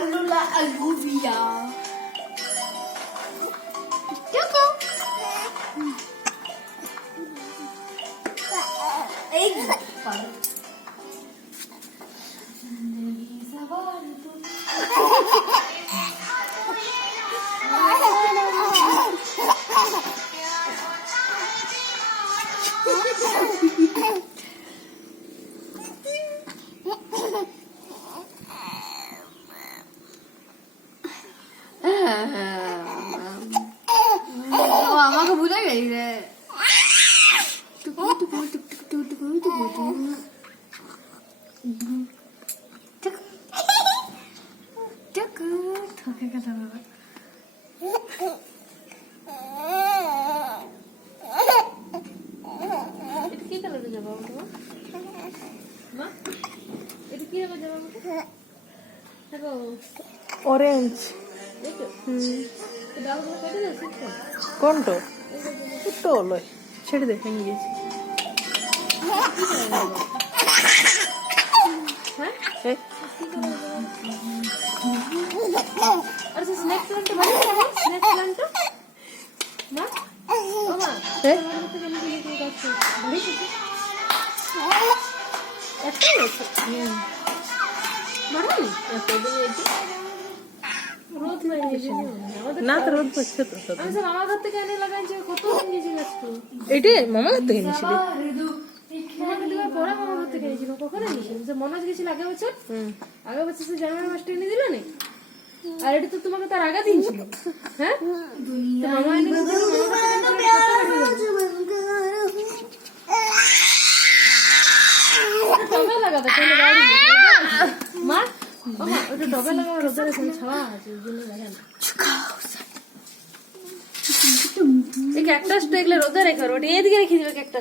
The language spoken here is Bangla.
Allora Algovia. Ehi, আমাকে ভুলে গেলি রে। ঠকে গেল বাবা। এটা কি কালারের জামা বাবা? মা এটা কি রকম জামা বাবা? দেখো অরেঞ্জ। দেখো ডালগুলো কেটে দাও শিখতে। কোনটো একটু হলো ছেড়ে দে, ভেঙে গেছে। হ্যাঁ এই, আর স্নেক প্ল্যান্ট বানিয়ে দাও। স্নেক প্ল্যান্ট মা ও মা এই, আমার থেকে আমি দিয়ে দিই গাছ বাড়ি থেকে একটাই আছে বাড়াই রোদ নাই আমাদের না তো রোদ পড়ছে তো। আমি স্যার আমার ঘর থেকে এনে লাগাইছি কত নিয়েছি গাছটা এটাই মামা তো এনেছিলি। তোমাকে দেওয়ার পরে আমার ঘর থেকে এনেছিল কখন এনেছিল যে মনোজ গেছিল আগের বছর সে জানুয়ারি মাসটা এনে দিল না আর এটা তো তোমাকে তার আগা দিন ছিল হ্যাঁ তো মামা এনে দিল টবে লাগাবে কোনো গাড়ি মা ও মা ওটা টবে লাগাবে রোদের কোনো ছাওয়া আছে ওই জন্য লাগানো এই ক্যাকটাসটা এগুলো রোদে রেখে ওটা এদিকে রেখে দিবে ক্যাকটাস